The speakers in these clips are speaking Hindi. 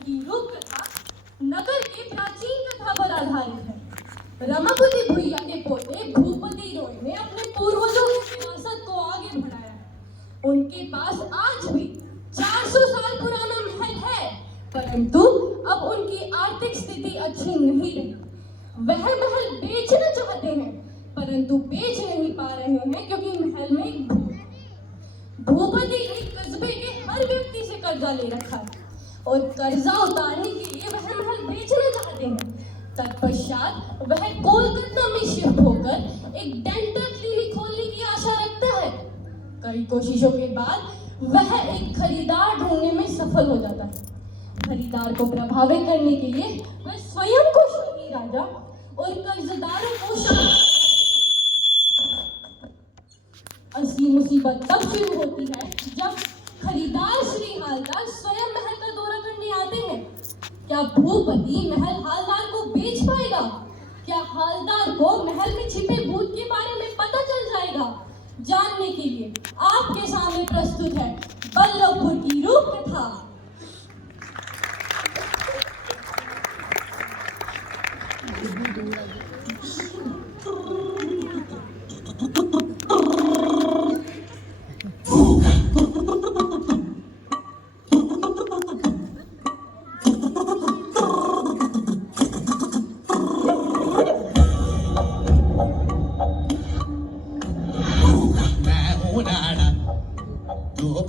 की रूप कथा नगर के प्राचीन कथा पर आधारित है। रमापति भुइया के पोते भूपति रॉय ने अपने पूर्वजों की विरासत को आगे बढ़ाया है। उनके पास आज भी 400 साल पुराना महल है, परंतु अब उनकी आर्थिक स्थिति अच्छी नहीं रही। वह महल बेचना चाहते हैं, परंतु बेच नहीं पा रहे हैं क्योंकि महल में एक भूपति एक कस्बे के हर व्यक्ति से कर्जा ले रखा है और कर्जा उतारने के लिए वह महल बेचना चाहते हैं। तत्पश्चात वह कोलकाता में शिफ्ट होकर एक डेंटल क्लिनिक खोलने की आशा रखता है। कई कोशिशों के बाद वह एक खरीदार ढूंढने में सफल हो जाता है। खरीदार को प्रभावित करने के लिए वह स्वयं को शाही राजा और कर्जदारों को असली मुसीबत तब शुरू होती है जब खरीदार श्री हालदार स्वयं महल का दौरा करने आते हैं। क्या भूपति महल हालदार को बेच पाएगा? क्या हालदार को महल में छिपे भूत के बारे में पता चल जाएगा? जानने के लिए आपके सामने प्रस्तुत है बल्लभपुर की रूप कथा।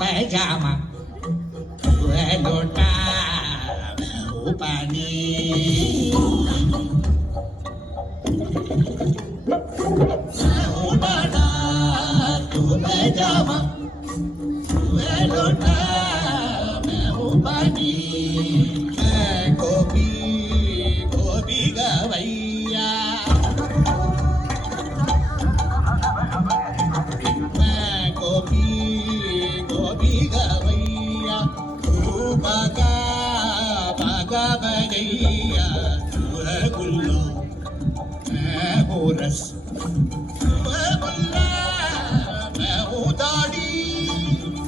पैजामा लोटा पानी तू पैजामा लोटा पानी गोभी गोभी गवैया बागा बगैया गुल्लो मैं हूँ रस गुल्ला मैं हूँ दाढ़ी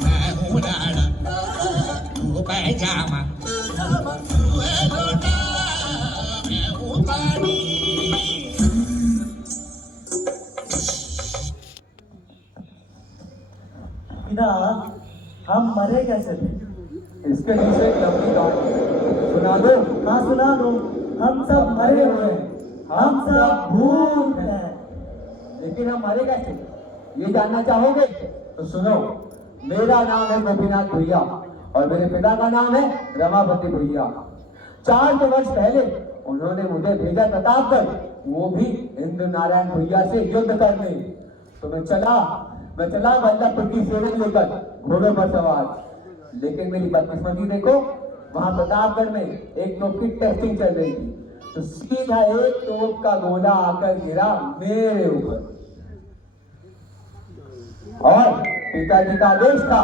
मैं हूँ नाड़ा तू पैजामा तू लोटा मैं हूँ पानी। हम मरे कैसे थे? इसके पीछे एक लंबी कहानी सुना दो। हाँ सुना दो। हम सब मरे हुए हैं, हम सब भूत हैं। लेकिन हम मरे कैसे, ये जानना चाहोगे? तो सुनो, मेरा नाम है गोपीनाथ भुइया और मेरे पिता का नाम है रमापति भुइया। 400 वर्ष पहले उन्होंने मुझे भेजा प्रतापगढ़, वो भी इंद्र नारायण भुइया से युद्ध करने। तो मैं चला बल्लभपुर की सेना लेकर घोड़ों पर सवार। लेकिन मेरी बदकिस्मती देखो, वहां प्रतापगढ़ में एक तोप की टेस्टिंग चल रही थी, तो सीधा एक तोप का गोला आकर गिरा मेरे ऊपर। और पिताजी का आदेश था,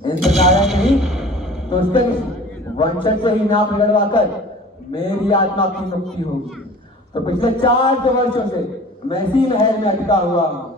इंद्र नारायण नहीं तो उसके वंशज से ही नाम बिगड़वाकर मेरी आत्मा की मुक्ति होगी। तो पिछले 400 वर्षों से मैं इसी महल में अटका हुआ हूं।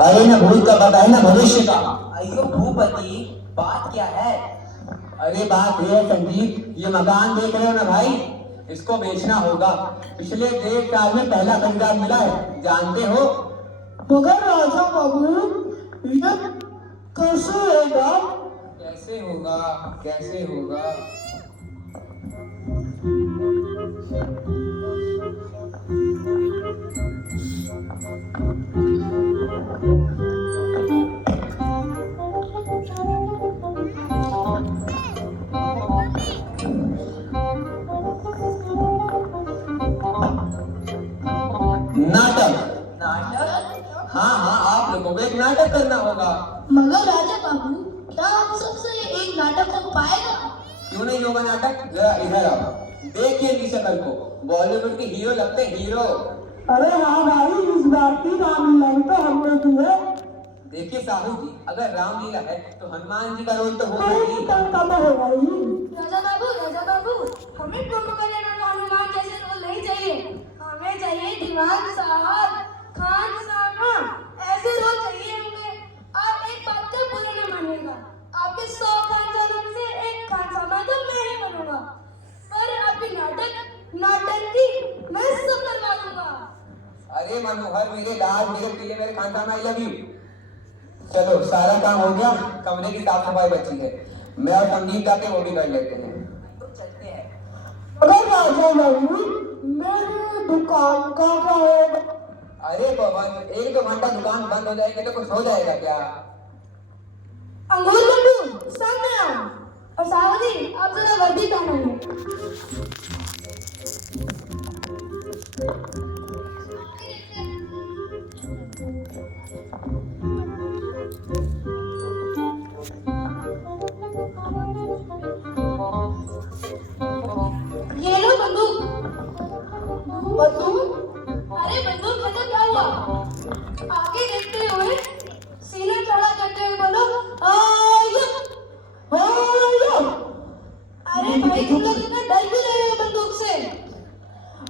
अरे ना भूत का पता है ना भविष्य का। अयो भूपति, बात क्या है? अरे बात ये है संजीव, ये मकान देख रहे हो ना भाई, इसको बेचना होगा। पिछले 1.5 साल में पहला खरीदार मिला है, जानते हो? मगर राजा बाबू, ये कैसे होगा? कैसे होगा, कैसे होगा? नाटक। नाटक? हाँ हाँ, आप लोगों को एक नाटक करना होगा। मगर राजा बाबू, क्या हम सबसे एक नाटक हो पाएगा? क्यों नहीं होगा नाटक? जरा इधर आओ, देखिए इनकी शक्ल को, बॉलीवुड के हीरो लगते हैं, हीरो। अरे हाँ भाई, इस बार की रामलीला भी तो हमने की है। देखिए साहू जी, अगर रामलीला है तो हनुमान जी का रोल तो होगा कोई ही। तंका तो होगा ही। राजा बाबू, हमें प्रमुख कल्याण हनुमान जैसे रोल नहीं चाहिए। हमें चाहिए दीवान साहब, खान सामा, ऐसे रोल चाहिए हमें। आप एक बात का बुरा न मानिएगा, आपके 100 खानसामा में से एक खानसामा तो मैं ही बनूंगा। पर आपकी नाटक की मैं सब करवा दूंगा। अरे मनोहर, मेरे लाल, मेरे पीले, मेरे खानदान, आई लव यू। चलो, सारा काम हो गया, कमरे की साफ सफाई बची है। मैं और संगीत आके वो भी कर लेते हैं। तो चलते हैं। अगर राजा बाबू, मेरी दुकान का क्या होगा? अरे पवन, एक दो घंटा दुकान बंद हो जाएगी तो कुछ हो जाएगा क्या? अंगूर लड्डू सामने आओ। और साहब जी, आप जरा वर्दी पहनाइए। ये लो बंदूक। बंदूक? अरे बंदूक है तो क्या हुआ? आगे देखते हुए, सीना चढ़ा करते हुए बोलो, आया, आया। अरे भाई, तुम लोग इतना डर क्यों रहे हो बंदूक से?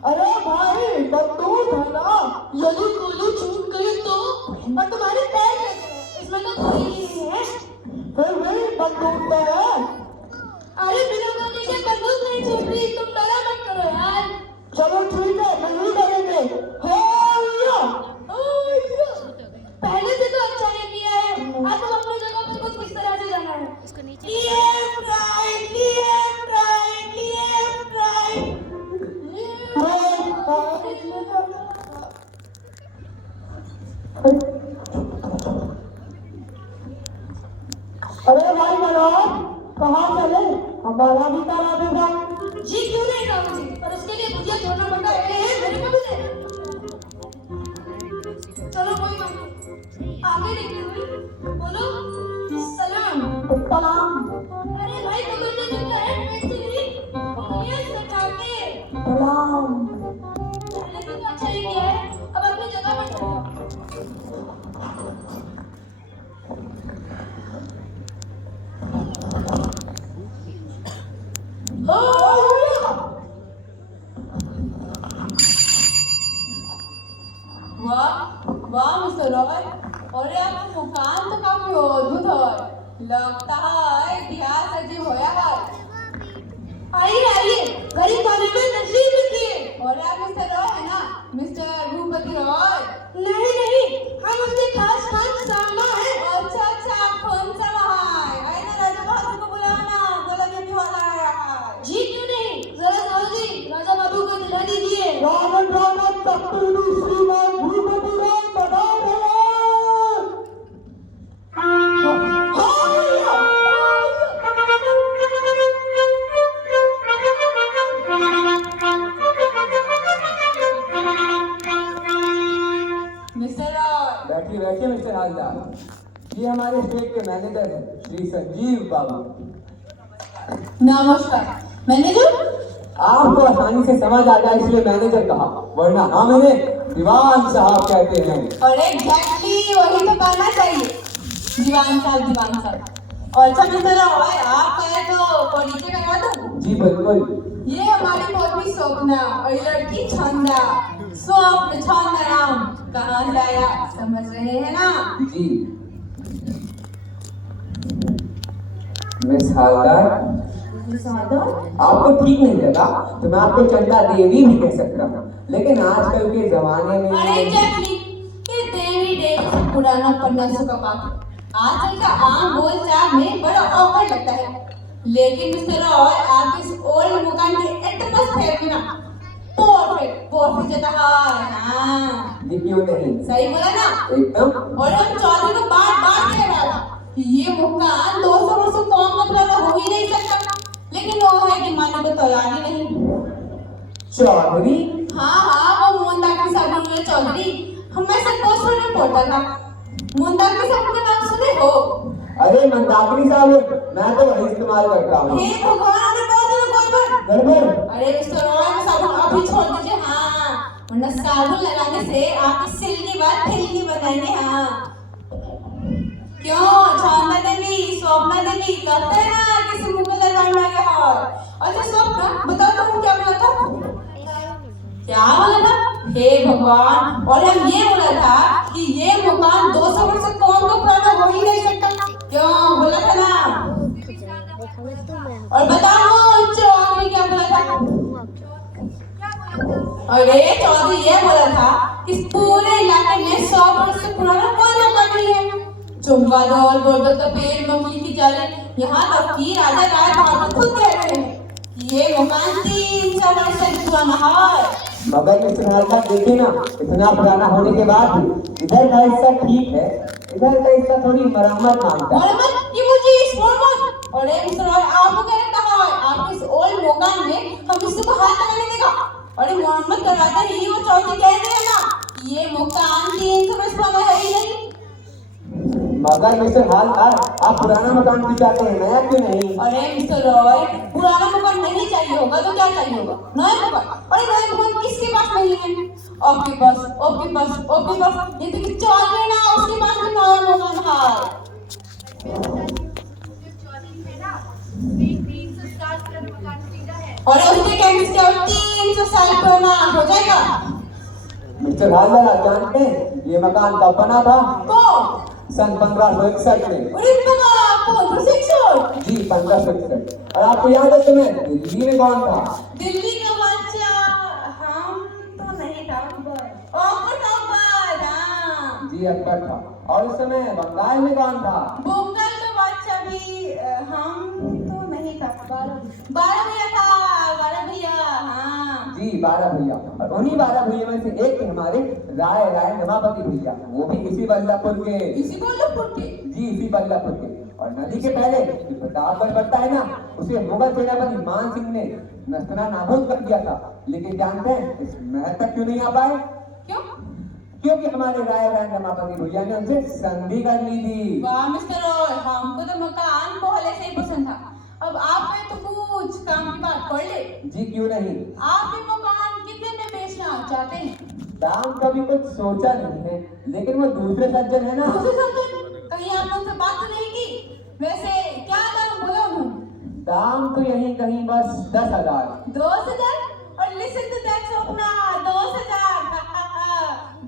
अरे भाई, बंदूक है ना। यदि गोली छूट गई तो? और तुम्हारे पैर कैसे हैं? इसमें तो गोली ही नहीं है। फिर भी बंदूक तो है। अरे बिना गोली के बंदूक नहीं छूट रही, तुम डरा मत करो यार। चलो ठीक है, नहीं करेंगे। हाया, आया। पहले से तो अच्छा नहीं किया है, अब तुम अपनी जगह पर कुछ इस तरह से जाना है। Left right, left right, left right. अरे भाई मनोहर, कहाँ चले? हमारा भी ताला देगा। जी क्यों नहीं राम जी, पर उसके लिए भुजिया छोड़ना पड़ता है, मेरे को भी दे। चलो कोई बात नहीं, आगे देखते हुए बोलो सलाम। सलाम। अरे भाई, बगल में जो है पेट से नहीं, ये सटा के सलाम। पहले से तो अच्छा ही किया है, अब अपनी जगह पर चलो। वाह मिस्टर रॉय, अरे आपका मुकाम तो काफी अद्भुत है। लगता है इतिहास अजीब होया है। आइए, गरीब खाने में तशरीफ रखिए। और आप मिस्टर रॉय है ना, मिस्टर भूपति रॉय? नहीं, हम उसके खास सामा है। अच्छा, कौन सा वहाँ है? आइए ना, राजा बहादुर को बुलाना, बोला बेबी वाला आया है। जी क्यों नहीं, जरा साहू जी, राजा बाबू को दिला दीजिए। रावण रावण तख्तूरी श्रीमान भूपति राय पधार रहे। मिस्टर रॉय, बैठिए बैठिए मिस्टर हालदार, ये हमारे स्टेट के मैनेजर हैं, श्री संजीव बाबू। नमस्कार। मैनेजर? आपको आसानी से समझ आ जाए इसलिए मैनेजर कहा, वरना हम इन्हें दीवान साहब कहते हैं। और एग्जैक्टली वही तो कहना चाहिए, दीवान साहब। और अच्छा मिस्टर रॉय, आप कहे तो परिचय करवा दूं? जी बिल्कुल। ये हमारी पत्नी स्वप्ना और ये लड़की छंदा। स्वप्न छंदा नाम कहाँ से आया, समझ रहे हैं ना? जी मिस हालदार, आपको ठीक नहीं लगा तो मैं आपको चंदा देवी भी कह सकता हूँ, लेकिन आजकल के जमाने में अरे एग्जैक्टली, ये देवी से पुराना पन्ना सुखा बात। आजकल का आम बोलचाल में बड़ा ऑकवर्ड लगता है। लेकिन मिस्टर रॉय, आप इस ओल्ड मुकाम के एटमस थे ना, परफेक्ट जता है ना? जी क्यों नहीं, सही बोला ना? एकदम। और हम चौधरी को बार कह रहा था कि ये मुकाम 200 वर्षों कौन का पुराना हो ही नहीं सकता, लेकिन वो है कि मानने को तैयार ही नहीं। चौधरी? हाँ, वो मोहनदास की शादी में चौधरी, हमारे साथ पोस्टर में पढ़ता था। मंदाकिनी साहब का नाम सुने हो? अरे मंदाकिनी साहब, मैं तो वही इस्तेमाल करता हूँ। हे भगवान, अरे बहुत गड़बड़। गड़बड़? अरे मिस्टर रॉय, साबुन अभी छोड़ दीजिए। हाँ, वरना साबुन लगाने से आपकी सिल की बात फिल्ली बनाएंगे। हाँ, क्यों छावना देवी, स्वप्ना देवी कहते हैं ना किसी मुगल दरबार में गया हो। अच्छा स्वप्ना, बताओ तुम क्या बोला था? क्या बोला था? हे भगवान, और हम ये बोला था कि ये मकान 200 वर्ष से कौन को पुराना हो ही नहीं सकता। क्यों बोला था ना? और बताओ चौधरी क्या बोला था? अरे चौधरी ये बोला था कि इस पूरे इलाके में 100 वर्ष से पुराना कोई मकान नहीं है। चुम्बादौर, बरगद का पेड़, ममली की जाली, यहाँ तक कि राजा राय बहादुर खुद कह रहे हैं कि ये मकान 300 वर्ष से पुराना है। मगर मिस्टर हालदार देखिए ना, इतना पुराना होने के बाद भी इधर का हिस्सा ठीक है, इधर का हिस्सा थोड़ी मरम्मत मांगता है। मरम्मत? ये मुझे इस मरम्मत? अरे मिस्टर रॉय, आपको क्या लगता है आप इस ओल्ड मकान में हम किसी को हाथ लगाने देगा? अरे मरम्मत करवाते ही वो चौधरी कह रहे हैं ना कि ये मकान 300 वर्ष पुराना है ही नहीं। मगर मिस्टर हालदार, आप पुराना मकान क्यों चाहते हैं, नया क्यों नहीं? अरे मिस्टर रॉय, पुराना मकान नहीं चाहिए होगा तो क्या चाहिए होगा? नया मकान। अरे नया मकान किसके पास नहीं है? आपके पास, आपके पास, आपके पास। ये तो कि चौधरी ना, उसके पास भी नया मकान है। और उसके कहने से 300 साल पुराना हो जाएगा। मिस्टर हालदार, आप जानते हैं ये मकान कब बना था? तो सन 1561 में। अरे बाबा, 1561? जी 1561। और आपको याद है तुम्हें दिल्ली में कौन था? दिल्ली का बादशाह हम तो नहीं था, अकबर। हाँ, जी अकबर था। और उस समय बंगाल में कौन था? बंगाल का बादशाह भी हम तो नहीं था। 12 भैया था, 12 भैया। हाँ जी 12 भैया। और उन्हीं 12 भैया में से एक थे हमारे राय रमापति भैया, वो भी इसी बल्लापुर के। इसी बल्लापुर के? जी इसी बल्लापुर के। और नदी के पहले प्रतापगढ़ पड़ता है ना, उसे मुगल सेनापति मान सिंह ने नस्तना नाबूद कर दिया था। लेकिन जानते हैं इस महल तक क्यों नहीं आ पाए? क्यों? क्योंकि हमारे राय रमापति भैया ने उनसे संधि कर ली थी। वाह मिस्टर रॉय, हमको तो मकान पहले से ही पसंद था। अब आपने तो कुछ काम की बात कर ले। जी क्यों नहीं। आप ये मकान कितने में बेचना चाहते हैं? दाम कभी कुछ सोचा नहीं है, लेकिन वो दूसरे सज्जन है ना। दूसरे सज्जन? कहीं आपने उनसे बात तो नहीं की? वैसे क्या दाम बोला उन्होंने? दाम तो यही कहीं बस 10,000। 10,000? और लिसन टू दैट स्वप्ना, 10,000।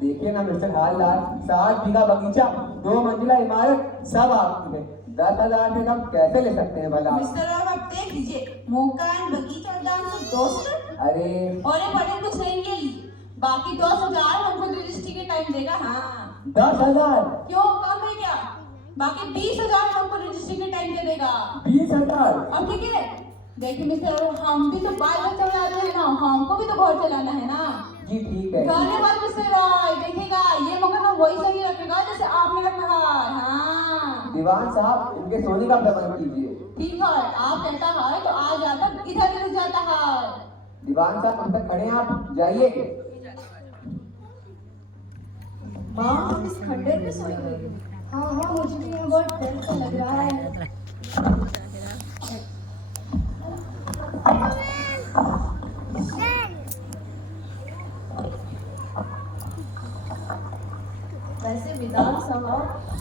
देखिए ना मिस्टर हालदार, 60 बीघा बगीचा, 2 मंजिला इमारत, सब आपकी है। 10,000 से कम कैसे ले सकते हैं भला? मिस्टर रॉय, आप देख लीजिए, मकान बगीचा दाम तो 2,000। अरे और ये बड़े कुछ नहीं ले लीजिए, बाकी 10,000 हमको रजिस्ट्री के टाइम देगा। हाँ 10,000? क्यों, कम है क्या? बाकी 20,000 हमको रजिस्ट्री के टाइम दे देगा। 20,000? अब ठीक है। देखिए मिस्टर, हम भी तो बाल बच्चा बनाते हैं ना, हमको भी तो घर चलाना है ना। जी ठीक है। गाने वाले मिस्टर रॉय देखिएगा, ये मकान हम वही सही रखेगा जैसे आपने रखा है। हाँ दीवान साहब, इनके सोने का प्रबंध कीजिए। ठीक है, आप कहता है तो आ जाता, इधर रुक जाता है। दीवान साहब हम तक खड़े हैं, आप जाइए। माँ इस खड्डे में सोई हुई है। हाँ हाँ, मुझे भी यहाँ बहुत डर सा लग रहा है। वैसे विधानसभा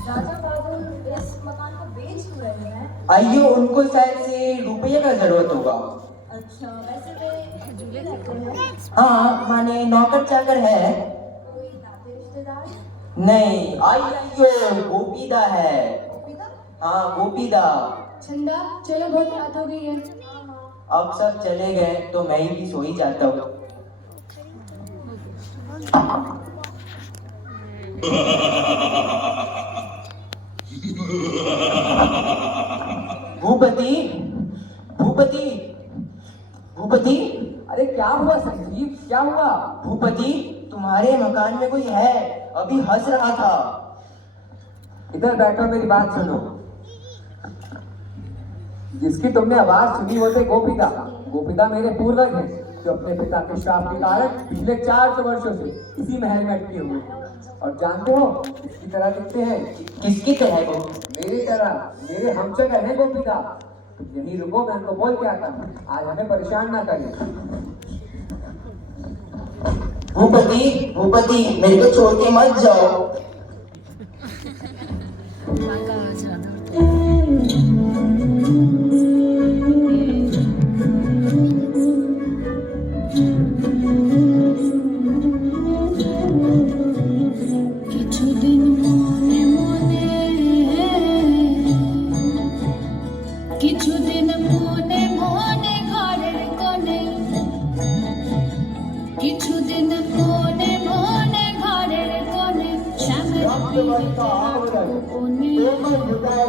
राजा बहादुर इस मकान को बेच क्यों रहे हैं? आइयो, उनको शायद से रुपये का जरूरत होगा। अच्छा, वैसे वे जुड़े रहते हैं? हाँ, माने नौकर चाकर है। कोई नाते रिश्तेदार? नहीं, आइयो गोपीदा है। पिता? हाँ गोपीदा। चंदा, चलो बहुत रात हो गई है। अब सब चले गए तो मैं ही सो ही जाता हूँ। भूपति, भूपति, भूपति। अरे क्या हुआ संजीव, क्या हुआ? भूपति, तुम्हारे मकान में कोई है, अभी हंस रहा था। इधर बैठो, मेरी बात सुनो। जिसकी तुमने आवाज सुनी वो थे गोपीदा। गोपीदा मेरे पूर्वज हैं। जो अपने पिता के श्राप के कारण पिछले 400 वर्षों से इसी महल में अटके हुए हैं। और जानते हो किसकी तरह दिखते हैं? किसकी तरह को? मेरी तरह, मेरे हमशक्ल हैं गोपिका। तो यहीं रुको, मैं उनको बोल के आता हूँ, आज हमें परेशान ना करें। भूपति, भूपति, मेरे को छोड़ के मत जाओ।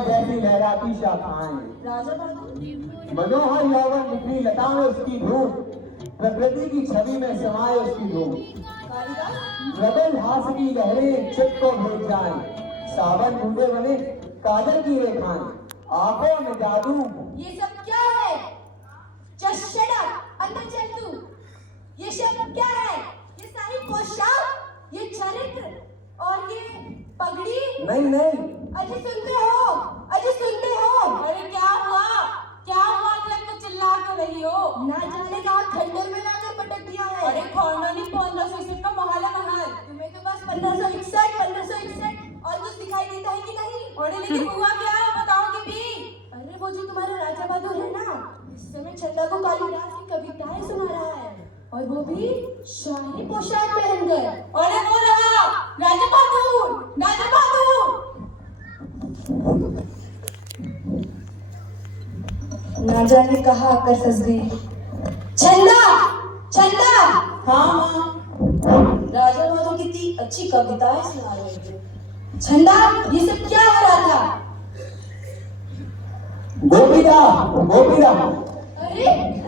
जैसी लहराती शाखाएं, मनोहर यौवन निकली लता में उसकी धूप, प्रकृति की छवि में समाये उसकी धूप। प्रबल हास की लहरें चित को भेज जाए, सावन बूंदे बने काजल की रेखाएं, आंखों में जादू। ये सब क्या है? Just shut up! अंदर चल तू। ये शब्द क्या है? ये सारी पोशाक, ये चरित्र और ये पगड़ी। नहीं नहीं, अजय सुनते हो? अजय सुनते हो? अरे क्या हुआ? क्या हुआ कि अब तो चिल्ला क्यों रही हो? ना जाने कहाँ खंडर में लाकर पटक दिया है। अरे खंडर नहीं, 1561 का महल है महल। तुम्हें तो बस 1561 और कुछ दिखाई देता है कि नहीं? अरे लेकिन हुआ क्या है बताओगे भी? अरे वो जो तुम्हारा राजा बहादुर है ना, इस समय चंदा को कालिदास की कविताएं सुना रहा है, और वो भी शाही पोशाक पहनकर। अरे वो रहा राजा बहादुर, राजा बहादुर। ना जाने कहाँ आकर फंस गई। चंदा, चंदा। हाँ माँ, राजा बहादुर कितनी अच्छी कविताएं सुना रहे थे। चंदा, ये सब क्या हो रहा था? गोपिका, गोपिका। अरे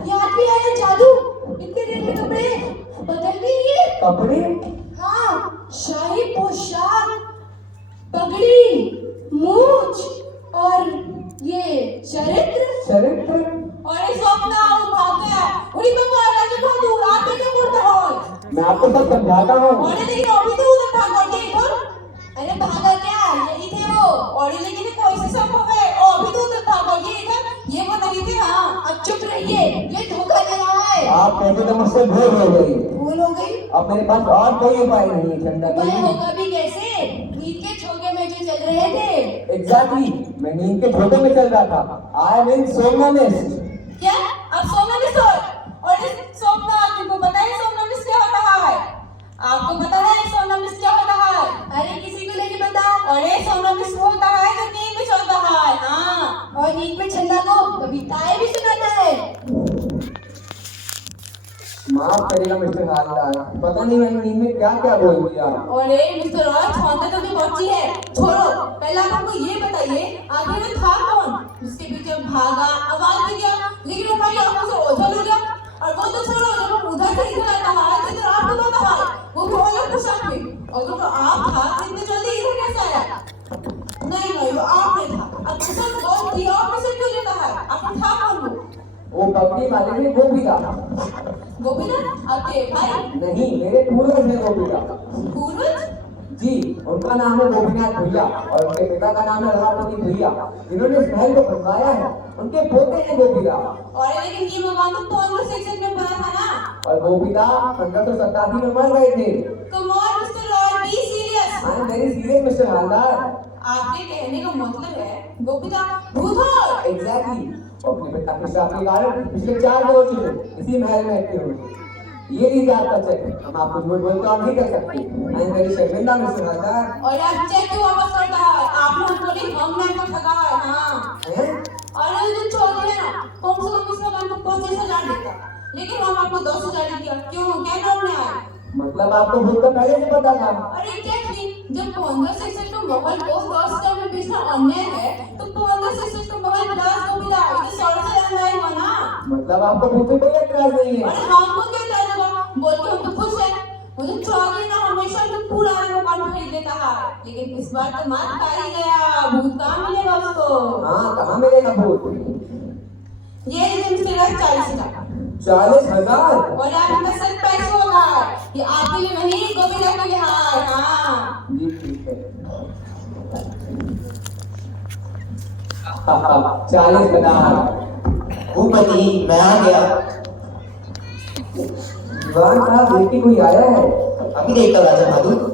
याद भी आया जादू। इतने दिन में कपड़े बदल भी लिए। कपड़े? हाँ, शाही पोशाक, पगड़ी, मूछ और ये चरित्र। चरित्र? अरे स्वप्ना वो भाग गया। उन्हीं पे वो राजा बहादुर आप क्या करते हो? मैं आपको सब समझाता हूँ। अरे लेकिन अभी तो उधर भाग गए इधर। अरे भागा क्या? यही थे वो। और लेकिन कोई से संभव है और अभी तो उधर भाग गए इधर। ये वो नहीं थे। हाँ अब चुप रहिए, ये धोखा दे रहा है। आप कहते तो मुझसे भूल हो गई। भूल हो गई? अब मेरे पास और कोई उपाय नहीं है चंदा उपाय देवी। होगा भी कैसे? नींद के झोंके में जो चल रहे थे। एग्जैक्टली, मैं नींद के झोंके में चल रहा था। आई एम इन सोमनामिस्ट। क्या अब सोमनामिस्ट हो? और इस सोमना तुमको पता है सोमनामिस्ट क्या होता है? आपको पता है सोमनामिस्ट क्या होता है? अरे किसी को नहीं पता। अरे सोमनामिस्ट वो होता है जो नींद में सोता है। हाँ, और नींद में चंदा को कविताएं भी सुनाता है। माफ करेगा मिस्टर हालदार, पता नहीं मैंने नींद में क्या क्या बोल दिया। अरे मिस्टर रॉय छोंदे तो भी पहुंची है। छोड़ो, पहले आप हमको ये बताइए आखिर में था कौन जिसके पीछे भागा, आवाज भी दिया, लेकिन वो भाई आंखों से ओझल हो गया। और वो तो छोड़ो, जब हम उधर से इधर आता है तो इधर आपको पता है वो भी अलग पोशाक में। और जो आप था इतने जल्दी इधर कैसे आया? नहीं नहीं, वो आप नहीं था। अब सब बोल दिया आप में से क्यों लेता है? आपको था कौन वो? वो पगड़ी वाले ने गोपिका। गोपीनाथ आपके भाई? नहीं, मेरे पूर्वज है गोपिका। पूर्वज? जी, उनका नाम है गोपीनाथ भैया और उनके पिता का नाम है रमापति भैया, जिन्होंने इस महल को बनवाया है। उनके पोते हैं गोपिका। और लेकिन ये मकान तो 1561 में बना था ना? और गोपिका 1587 में मर गए थे। Come on mister Roy, be serious. I am very serious mister Haldar. आपके कहने का मतलब है गोपिका भूत हो? एग्जैक्टली, अपने पिता के श्राप के कारण पिछले 4 वर्षों से इसी महल में रहते हुए। ये लीजिए आपका चेक। हम आपको झूठ बोलते हम नहीं कर सकते। आई एम वेरी शर्मिंदा मिस्टर हालदार। और आप चेक क्यों वापस करता है? आपने हमको नहीं, हमने आपको ठगा है। हाँ, हैं? और ये जो चोर है ना, कम से कम इसका हमको 25,000 देता, लेकिन हम आपको 10,000 दिया। क्यों, क्या करने आए? मतलब आपको भूत का पहले से पता था? अरे एग्जैक्टली, जब 1566 का महल को 10,000 में बेचना अन्याय है, तो 1566 का महल 10 को मिला, ये तो 1.5 अन्याय हुआ ना। मतलब आपको भूत पे कोई एतराज नहीं है? अरे हमको क्या लगेगा? बोल के हम तो खुश है। मुझे चौधरी ना हमेशा तो पूरा मकान खरीद देता है, लेकिन इस बार तो मार खा ही गया। भूत कहाँ मिलेगा उसको? हाँ, कहाँ मिलेगा भूत? ये लीजिए मिस्टर 40,000। 40,000। और आपका सिर्फ पैसों का, ये आपके लिए नहीं गोविंदा के लिए हार। हाँ जी ठीक है। 40,000। भूपति मैं आ गया। दीवान साहब देखिए कोई आया है। अभी देखता राजा बहादुर।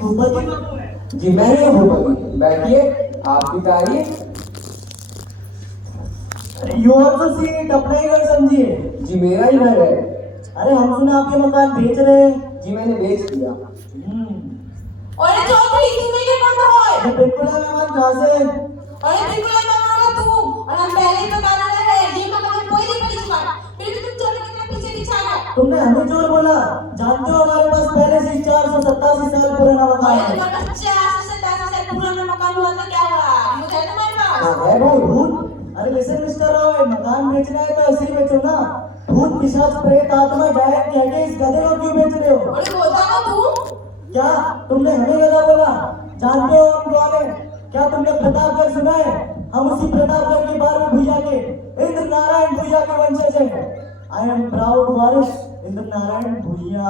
भूपति जी मैं ही हूँ भूपति, बैठिए, आपकी तारीफ। यू आल्सो सी इट, अपना ही घर समझिए। जी मेरा ही घर है। अरे हम सुना आपके मकान बेच रहे हैं। जी मैंने बेच दिया। और ये चौधरी तुम्हें क्या करता है? ये बिल्कुल है मेहमान, कहाँ से? और ये बिल्कुल ऐसा मानो तू, और हम पहले ही बता रहे हैं ये मकान कोई नहीं खरीद पाएगा, फिर भी तुम चोरी के पीछे गए। तुमने हमें चोर बोला। जानते हो हमारे पास पहले से 487 साल पुराना मकान और है। तुम्हारे पास 4 से 10 से पुराना मकान हुआ तो क्या हुआ? मुझे है तुम्हारे पास। हाँ है भाई। भूत, अरे लिसन मिस्टर रॉय, मकान बेचना है तो ऐसे ही बेचो ना। भूत पिशाच प्रेत आत्मा डायन कह के इस गधे को क्यों बेच रहे हो? और ये होता ना तू, क्या तुमने हमें गधा बोला? जानते हो हम कौन है? क्या तुमने प्रतापगढ़ सुना है? हम उसी प्रतापगढ़ के 12वें भुइया के इंद्र नारायण भुइया के वंशज हैं। आई एम प्राउड वारिस इंद्र नारायण भुइया।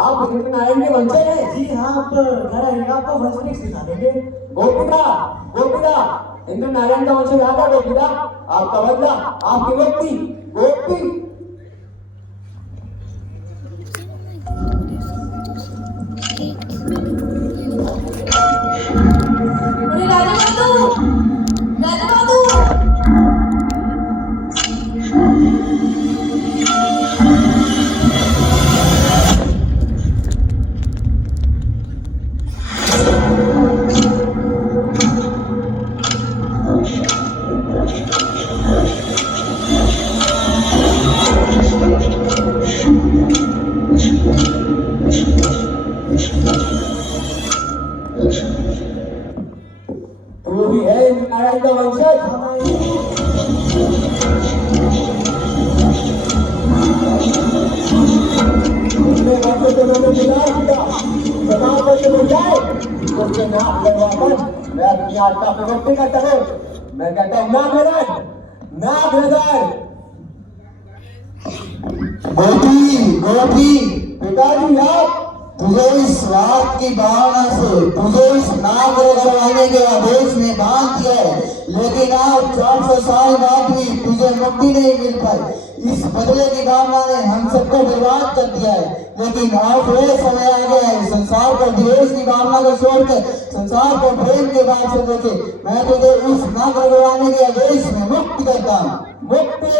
आप इंद्र नारायण के वंशज हैं? जी हाँ, आप घर आइएगा, आपको वंशनिक सिखा देंगे। गोपिका, गोपिका, इंद्र नारायण का वंशज आता गोपिका। आपका बदला, आपकी व्यक्ति गोपी। अरे राजा बाबू, तू ही है इंद्र नारायण का वंशज। तुमने वंशज को मैंने बिगाड़ दिया। सदा पर से जाए उसके नाम लगवाकर मैं अपनी आत्मा प्रवृत्ति करता हूँ। मैं कहता हूँ नागनगर, नागनगर। गोपी गोपी, पिताजी आप तुझे इस रात की भावना से, तुझे इस नाग करवाने के आदेश में बांध दिया है, लेकिन आज 400 साल बाद भी तुझे मुक्ति नहीं मिल पाई। इस बदले की भावना ने हम सबको बर्बाद कर दिया है, लेकिन आज वो समय आ गया है संसार को द्वेष की भावना को छोड़कर संसार को प्रेम के भाव से देखे। मैं तुझे इस नाग करवाने के आदेश में मुक्त करता हूँ। मुक्ति।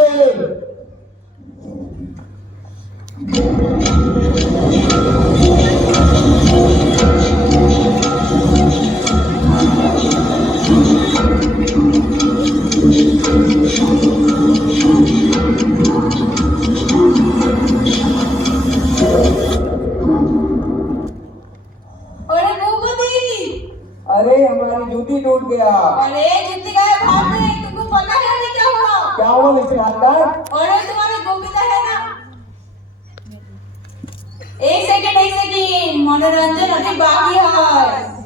अरे भूपति, अरे हमारी जूती टूट गया। अरे जितनी गाय भाग गई, तुमको पता है नहीं क्या हुआ? क्या हुआ मिस्टर हालदार? अरे तुम्हारे गोविंदा है ना, एक सेकंड मनोरंजन अभी बाकी है।